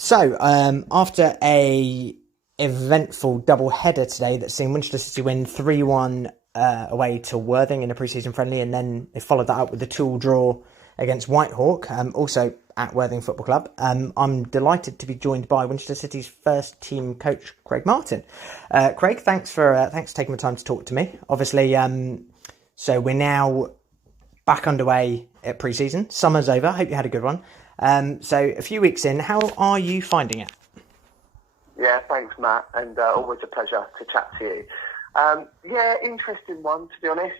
So, after a eventful double header today that's seen Winchester City win 3-1 away to Worthing in a pre-season friendly, and then they followed that up with a 2-2 draw against Whitehawk, also at Worthing Football Club. I'm delighted to be joined by Winchester City's first team coach, Craig Martin. Craig, thanks for taking the time to talk to me. Obviously, so we're now back underway at pre-season. Summer's over. Hope you had a good one. So a few weeks in, how are you finding it? Yeah, thanks, Matt, and always a pleasure to chat to you. Interesting one, to be honest.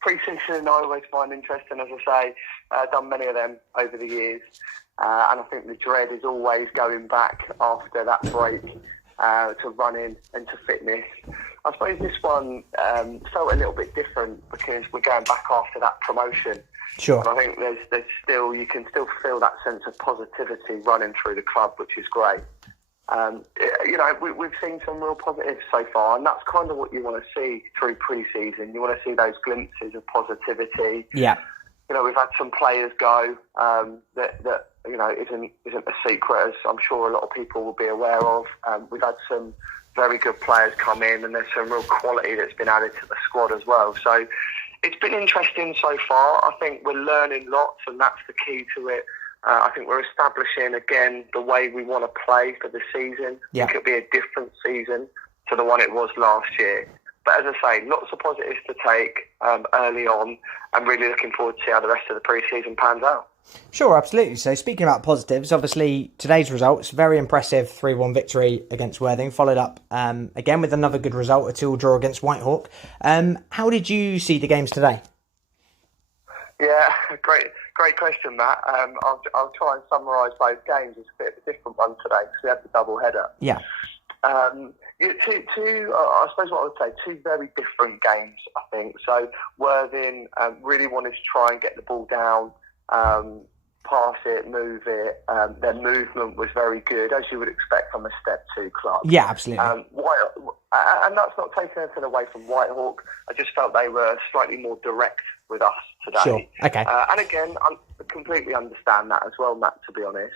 Pre-season I always find interesting, as I say. Done many of them over the years. And I think the dread is always going back after that break to running and to fitness. I suppose this one felt a little bit different because we're going back after that promotion. Sure. And I think there's still, you can still feel that sense of positivity running through the club, which is great. We've seen some real positives so far, and that's kind of what you want to see through pre-season. You want to see those glimpses of positivity. Yeah. We've had some players go that isn't a secret, as I'm sure a lot of people will be aware of. We've had some very good players come in, and there's some real quality that's been added to the squad as well. So it's been interesting so far. I think we're learning lots, and that's the key to it. I think we're establishing, again, the way we want to play for the season. Yeah. I think it'll be a different season to the one it was last year. But as I say, lots of positives to take early on. I'm really looking forward to see how the rest of the pre-season pans out. Sure, absolutely. So speaking about positives, obviously today's results, very impressive 3-1 victory against Worthing, followed up again with another good result, a 2-2 draw against Whitehawk. How did you see the games today? Yeah, great question, Matt. I'll try and summarise both games. It's a bit of a different one today because we had the double header. Yeah. I suppose what I would say, two very different games, I think. So Worthing really wanted to try and get the ball down, pass it, move it. Their movement was very good, as you would expect from a Step 2 club. Yeah, absolutely. And that's not taking anything away from Whitehawk. I just felt they were slightly more direct with us today. Sure. Okay. And again, I completely understand that as well, Matt, to be honest.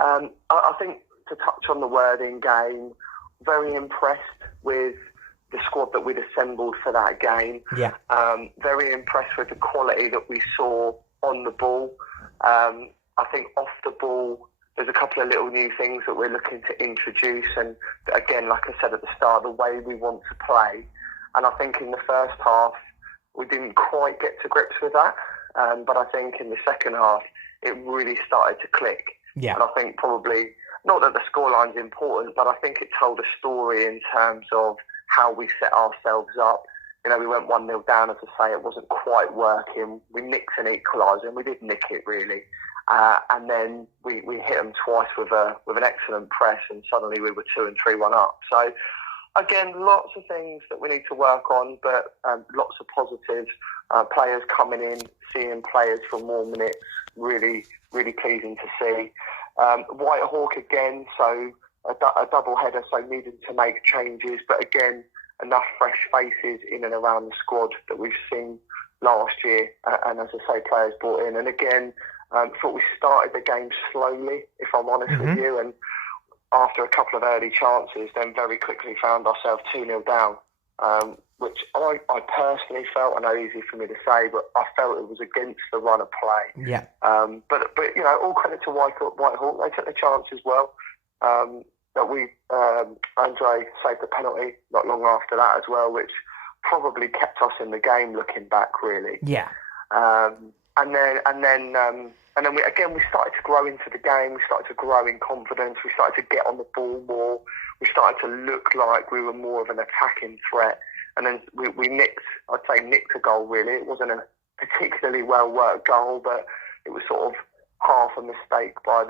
I think to touch on the Worthing game, very impressed with the squad that we'd assembled for that game. Yeah. Very impressed with the quality that we saw on the ball. I think off the ball, there's a couple of little new things that we're looking to introduce. And again, like I said at the start, the way we want to play. And I think in the first half, we didn't quite get to grips with that. But I think in the second half, it really started to click. Yeah. And I think probably, not that the scoreline's important, but I think it told a story in terms of how we set ourselves up. We went 1-0 down, as I say, it wasn't quite working. We nicked an equaliser, and we did nick it, really. And then we hit them twice with an excellent press, and suddenly we were 2 and 3-1 up. So, again, lots of things that we need to work on, but lots of positives. Players coming in, seeing players for more minutes, really, really pleasing to see. Whitehawk again, so a double header, so needing to make changes, but again, enough fresh faces in and around the squad that we've seen last year, and as I say, players brought in. And again, thought we started the game slowly, if I'm honest with you, and after a couple of early chances, then very quickly found ourselves 2-0 down, which I personally felt, I know easy for me to say, but I felt it was against the run of play. Yeah. But all credit to Whitehawk. They took the chance as well. Andre saved the penalty not long after that as well, which probably kept us in the game looking back, really. Yeah. And then we started to grow into the game. We started to grow in confidence. We started to get on the ball more. We started to look like we were more of an attacking threat. And then we nicked a goal, really. It wasn't a particularly well-worked goal, but it was sort of half a mistake by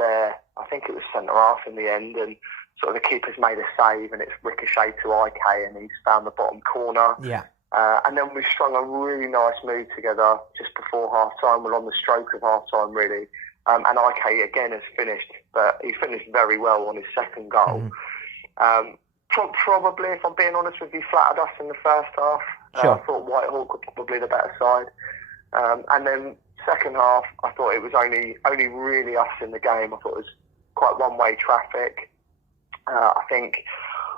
I think it was centre-half in the end, and sort of the keeper's made a save, and it's ricocheted to IK, and he's found the bottom corner. Yeah. And then we strung a really nice move together just before half-time. We're on the stroke of half-time, really. And IK, again, has finished, but he finished very well on his second goal. Probably, if I'm being honest with you, flattered us in the first half. Sure. I thought Whitehawk were probably the better side. And then second half, I thought it was only really us in the game. I thought it was quite one-way traffic. I think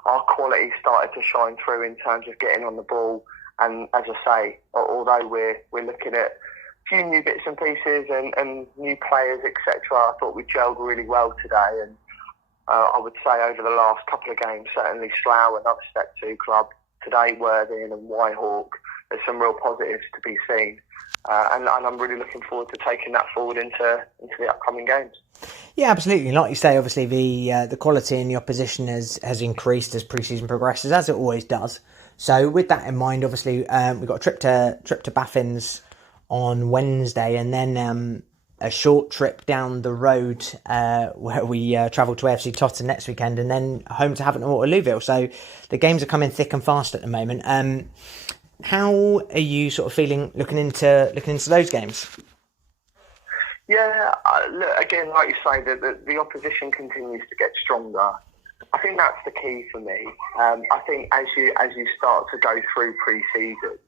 our quality started to shine through in terms of getting on the ball. And as I say, although we're looking at a few new bits and pieces and new players, etc., I thought we gelled really well today. And I would say over the last couple of games, certainly Slough, another Step 2 club, today Worthing and Whitehawk, there's some real positives to be seen. And I'm really looking forward to taking that forward into the upcoming games. Yeah, absolutely. Like you say, obviously the quality in the opposition has increased as pre-season progresses, as it always does. So with that in mind, obviously we've got a trip to Baffins on Wednesday, and then a short trip down the road where we travel to AFC Totton next weekend, and then home to Havant and Waterlooville. So the games are coming thick and fast at the moment. How are you sort of feeling looking into those games? Yeah, look, again, like you say, the opposition continues to get stronger. I think that's the key for me. I think as you start to go through pre-season,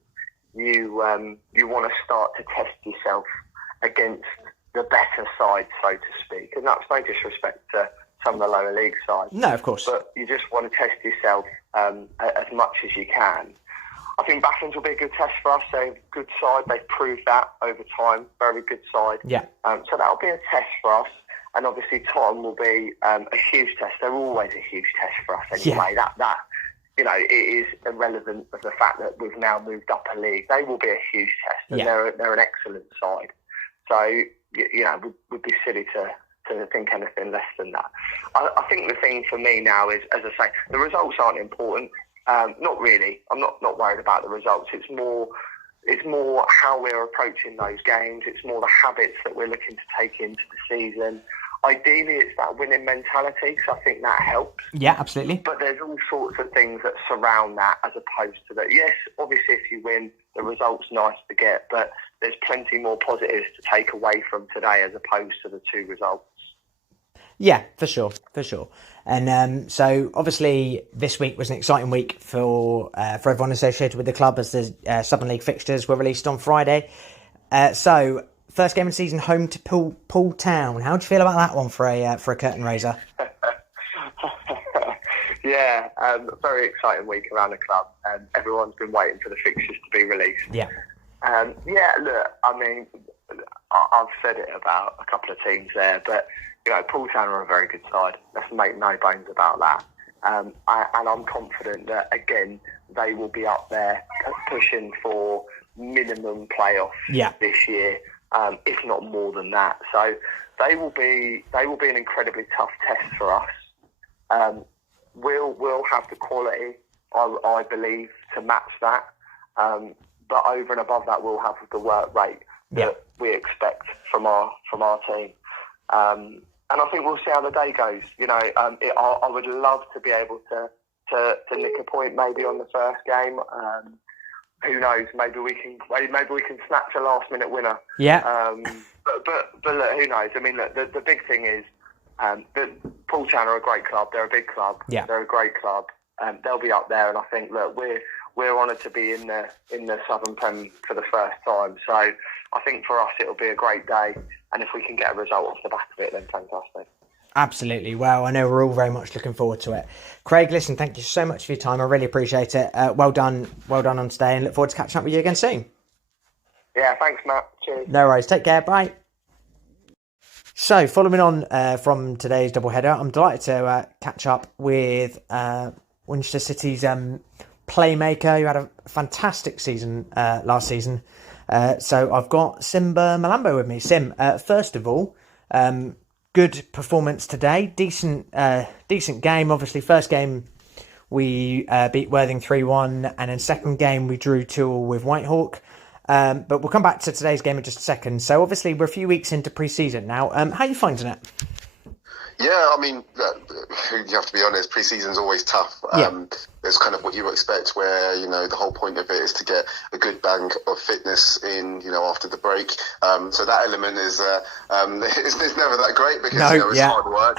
you want to start to test yourself against the better side, so to speak. And that's no disrespect to some of the lower league sides. No, of course. But you just want to test yourself as much as you can. I think Baffins will be a good test for us. They're a good side. They've proved that over time. Very good side. Yeah. So that'll be a test for us. And obviously Tottenham will be a huge test. They're always a huge test for us anyway. Yeah. That it is irrelevant of the fact that we've now moved up a league. They will be a huge test, and they're an excellent side. So we'd be silly to think anything less than that. I think the thing for me now is, as I say, the results aren't important. Not really. I'm not worried about the results. It's more how we're approaching those games. It's more the habits that we're looking to take into the season. Ideally, it's that winning mentality, because I think that helps. Yeah, absolutely. But there's all sorts of things that surround that, as opposed to that. Yes, obviously, if you win, the result's nice to get, but there's plenty more positives to take away from today as opposed to the two results. Yeah, for sure. And so obviously this week was an exciting week for everyone associated with the club, as the Southern League fixtures were released on Friday. So first game of the season, home to Poole Town. How do you feel about that one for a curtain raiser? Yeah, very exciting week around the club, and everyone's been waiting for the fixtures to be released. Yeah. Look, I mean, I've said it about a couple of teams there, but Poole Town are a very good side. Let's make no bones about that. And I'm confident that, again, they will be up there pushing for minimum playoff this year, if not more than that. So they will be an incredibly tough test for us. We'll have the quality, I believe, to match that. But over and above that, we'll have the work rate that we expect from our team. And I think we'll see how the day goes. I would love to be able to nick a point maybe on the first game. Who knows? Maybe we can snatch a last minute winner. Yeah. But look, who knows? I mean, look, the big thing is that Poole Town are a great club. They're a big club. Yeah. They're a great club. They'll be up there, and I think we're honoured to be in the Southern Prem for the first time. So I think for us it'll be a great day, and if we can get a result off the back of it, then fantastic. Absolutely. Well, I know we're all very much looking forward to it. Craig, listen, thank you so much for your time. I really appreciate it. Well done on today, and look forward to catching up with you again soon. Yeah, thanks, Matt. Cheers. No worries. Take care. Bye. So, following on from today's doubleheader, I'm delighted to catch up with Winchester City's playmaker, who had a fantastic season last season. So I've got Simba Mlambo with me. Sim, first of all, good performance today. Decent game. Obviously, first game we beat Worthing 3-1, and then second game we drew 2-2 with Whitehawk. But we'll come back to today's game in just a second. So obviously we're a few weeks into pre-season now. How are you finding it? Yeah, I mean, you have to be honest, pre-season's always tough. it's kind of what you expect, where, you know, the whole point of it is to get a good bang of fitness in, you know, after the break. So that element is it's never that great, because you know, it's hard work,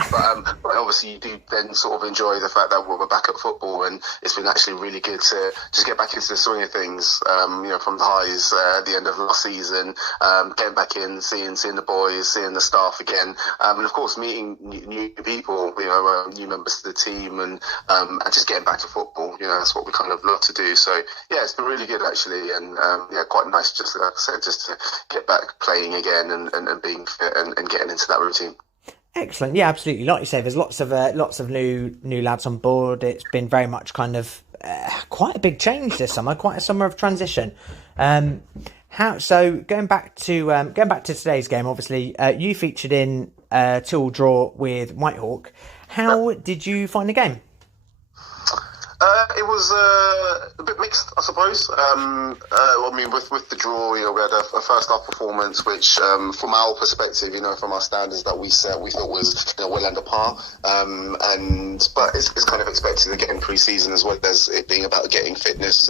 but obviously you do then sort of enjoy the fact that we're back at football, and it's been actually really good to just get back into the swing of things. You know, from the highs at the end of last season, getting back in, seeing the boys, seeing the staff again, and of course meeting new people, you know, new members of the team, and just getting back to football. You know, that's what we kind of love to do. So yeah, it's been really good actually, and yeah, quite nice, just like I said, just to get back playing again and being fit and getting into that routine. Excellent. Yeah, absolutely. Like you say, there's lots of new lads on board. It's been very much kind of quite a big change this summer, quite a summer of transition. Going back to today's game, obviously you featured in a 2-2 draw with Whitehawk. How did you find the game? It was a bit mixed, I suppose. I mean, with the draw, you know, we had a first half performance which, from our perspective, you know, from our standards that we set, we thought was, you know, well under par. But it's kind of expected again in pre-season, as well as it being about getting fitness,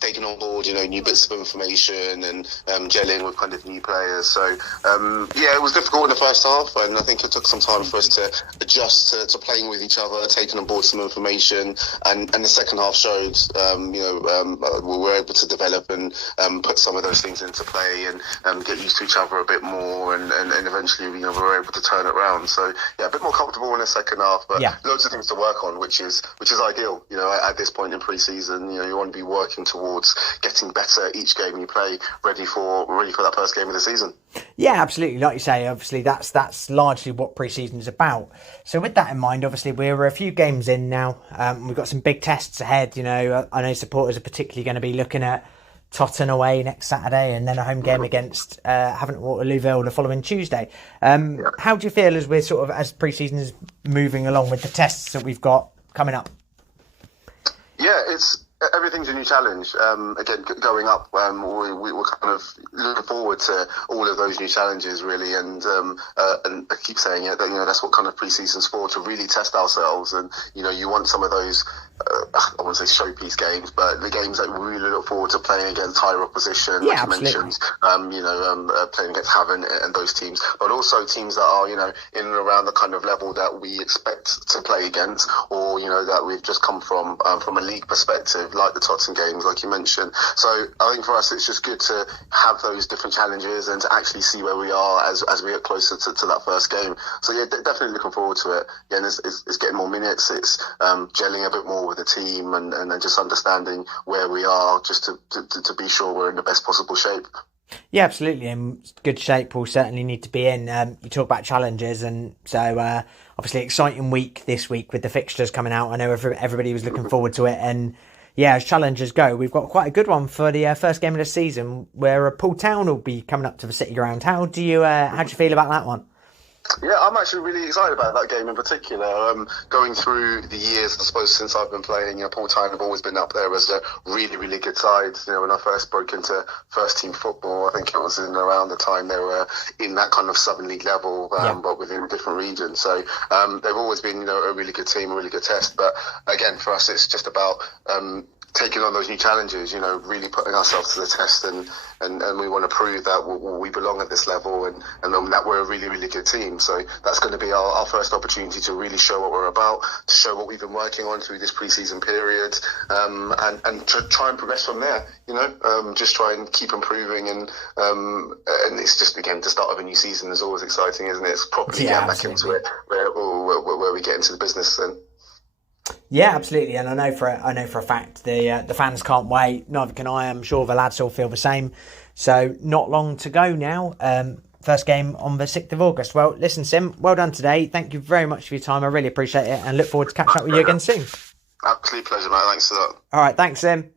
taking on board, you know, new bits of information and gelling with kind of new players. So yeah, it was difficult in the first half, and I think it took some time for us to adjust to playing with each other, taking on board some information, and the second half showed, we were able to develop and put some of those things into play, and get used to each other a bit more, and eventually, you know, we were able to turn it around. So yeah, a bit more comfortable in the second half, but loads of things to work on, which is ideal. You know, at this point in pre-season, you know, you want to be working towards getting better each game you play, ready for that first game of the season. Yeah, absolutely. Like you say, obviously that's largely what pre-season is about. So with that in mind, obviously we're a few games in now. We've got some big tests ahead. You know, I know supporters are particularly going to be looking at Tottenham away next Saturday, and then a home game against Havant Waterlooville the following Tuesday. How do you feel as pre-season is moving along with the tests that we've got coming up? Yeah, everything's a new challenge. Again, going up, we were kind of looking forward to all of those new challenges, really, and I keep saying it, that, you know, that's what kind of pre-season's for, to really test ourselves. And, you know, you want some of those, I wouldn't say showpiece games, but the games that we really look forward to playing against higher opposition, like you mentioned, playing against Havant and those teams, but also teams that are, you know, in and around the kind of level that we expect to play against, or, you know, that we've just come from a league perspective, like the Tottenham games, like you mentioned. So I think for us, it's just good to have those different challenges and to actually see where we are as we get closer to that first game. So yeah, definitely looking forward to it. Yeah, and it's getting more minutes. It's gelling a bit more with the team, and then just understanding where we are, just to be sure we're in the best possible shape. Yeah, absolutely. In good shape we'll certainly need to be in. You talk about challenges, and so obviously exciting week this week with the fixtures coming out. I know everybody was looking forward to it, and yeah, as challenges go, we've got quite a good one for the first game of the season, where Poole Town will be coming up to the City Ground. How do you feel about that one? Yeah, I'm actually really excited about that game in particular. Going through the years, I suppose, since I've been playing, you know, Poole Town have always been up there as a really, really good side. You know, when I first broke into first team football, I think it was in around the time they were in that kind of Southern League level, but within different regions. So they've always been, you know, a really good team, a really good test. But again, for us, it's just about taking on those new challenges, you know, really putting ourselves to the test, and we want to prove that we belong at this level, and that we're a really, really good team. So that's going to be our first opportunity to really show what we're about, to show what we've been working on through this pre-season period, and to try and progress from there, you know, just try and keep improving, and it's just, again, the start of a new season is always exciting, isn't it? It's properly getting back into it, where we get into the business then. Yeah, absolutely, and I know for a fact the fans can't wait. Neither can I. I'm sure the lads all feel the same. So not long to go now. First game on the 6th of August. Well, listen, Sim, well done today. Thank you very much for your time. I really appreciate it, and look forward to catching up with you again soon. Absolute pleasure, mate. Thanks a lot. All right, thanks, Sim.